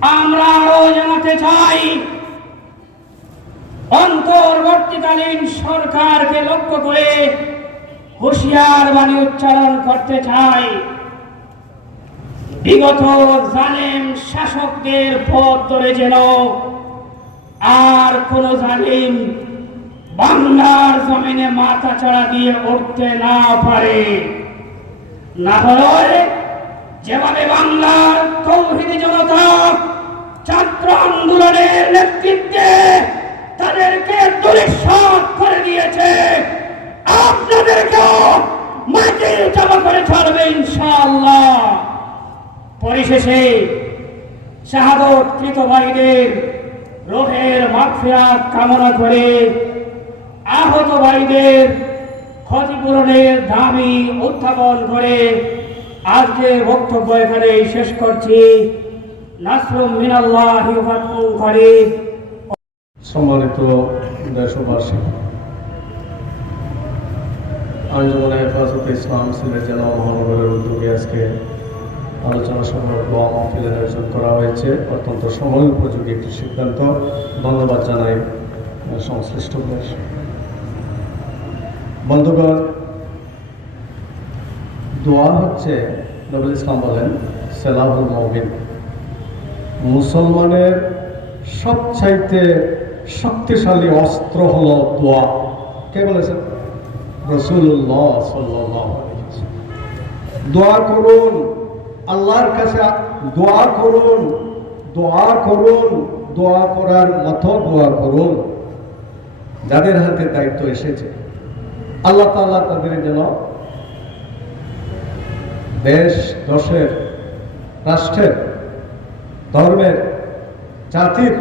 আমরা আরও জানাতে চাই। অন্তর্বর্তীকালীন সরকারকে লক্ষ্য করে হুঁশিয়ার বাণী উচ্চারণ করতে চাই। বিগত জালেম শাসকদের পথ ধরে যেন আর কোন জালিম বাংলার জমিনে মাথা চড়া দিয়ে উঠতে না পারে। না হলে যেভাবে বাংলার তৌহিদি জনতা ছাত্র আন্দোলনের নেতৃত্বে তাদেরকে দুরিশ্বাস করে দিয়েছে, আপনাদেরকেও মাটি জমা করে ছাড়বে ইনশাআল্লাহ। পরিশেষে শাহাদত কৃত ভাইদের রোহের মাগফিরাত কামনা করে আহত ভাইদের ক্ষতিপূরণের দাবি উত্থাপন করে আজকের বক্তব্য এখানে শেষ করছি। সম্মানিত দেশবাসী আঞ্জুমানে হেফাজতে ইসলাম সিলেট জেলা মহানগরের উদ্যোগে আজকে আলোচনা সভা দোয়া আয়োজন করা হয়েছে অত্যন্ত সময় উপযোগী একটি সিদ্ধান্ত। ধন্যবাদ জানাই আহ, সংশ্লিষ্টদের বন্ধুগণ দোয়া হচ্ছে নবুল ইসলাম বলেন সেলাহুল মমিন। মুসলমানের সবচাইতে শক্তিশালী অস্ত্র হল দোয়া। কে বলেছেন? রসুল্লাহ সাল্লাহ দোয়া করুন, আল্লাহর কাছে দোয়া করুন দোয়া করুন, দোয়া করার মতো দোয়া করুন। যাদের হাতে দায়িত্ব এসেছে, আল্লাহ তাল্লাহ তাদের যেন দেশ, দশের, রাষ্ট্রের, ধর্মের, জাতির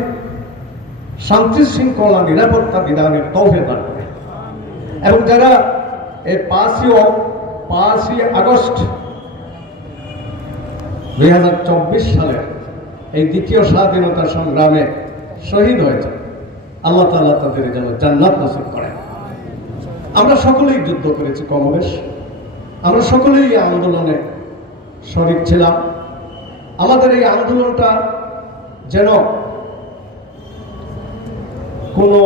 শান্তি শৃঙ্খলা নিরাপত্তা বিধানের তৌফে দান করে। এবং যারা এই পাঁচই পাঁচই আগস্ট দুই হাজার চব্বিশ সালের এই দ্বিতীয় স্বাধীনতা সংগ্রামে শহীদ হয়েছে, আল্লাহ তাআলা তাদের যেন জান্নাত নসিব করেন। আমরা সকলেই যুদ্ধ করেছি কমবেশ। আমরা সকলেই আন্দোলনে শরিক ছিলাম। আমাদের এই আন্দোলনটা যেন কোনো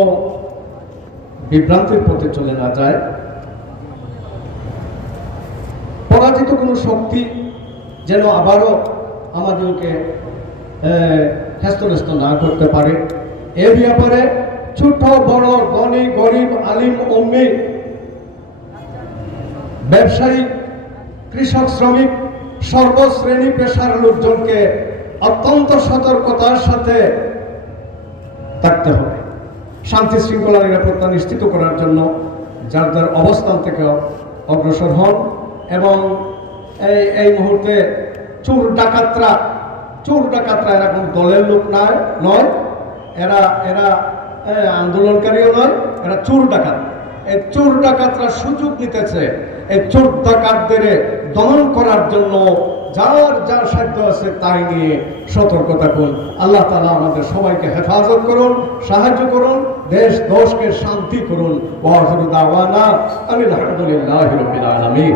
বিভ্রান্তির পথে চলে না যায়। পরাজিত কোনো শক্তি যেন আবারও আমাদেরকে হ্যাস্তন্যস্ত না করতে পারে। এ ব্যাপারে ছোট, বড়, ধনী, গরিব, আলিম অম্মি ব্যবসায়ী, কৃষক, শ্রমিক সর্বশ্রেণী পেশার লোকজনকে অত্যন্ত সতর্কতার সাথে থাকতে হবে। শান্তি শৃঙ্খলা নিরাপত্তা নিশ্চিত করার জন্য যার যার অবস্থান থেকে অগ্রসর হন এবং এই এই মুহূর্তে চোর ডাকাতরা চোর ডাকাতরা এরা দলের লোক নয় নয়। এরা এরা আন্দোলনকারীও নয়, এরা চোর ডাকাত। এই চোর ডাকাতরা সুযোগ নিতেছে এই চোর ডাকাতদের দমন করার জন্য যার যার সাধ্য আছে তাই নিয়ে সতর্ক থাকুন। আল্লাহ তালা আমাদের সবাইকে হেফাজত করুন, সাহায্য করুন, দেশ দোষকে শান্তি করুন। আলহামদুলিল্লাহ আলমী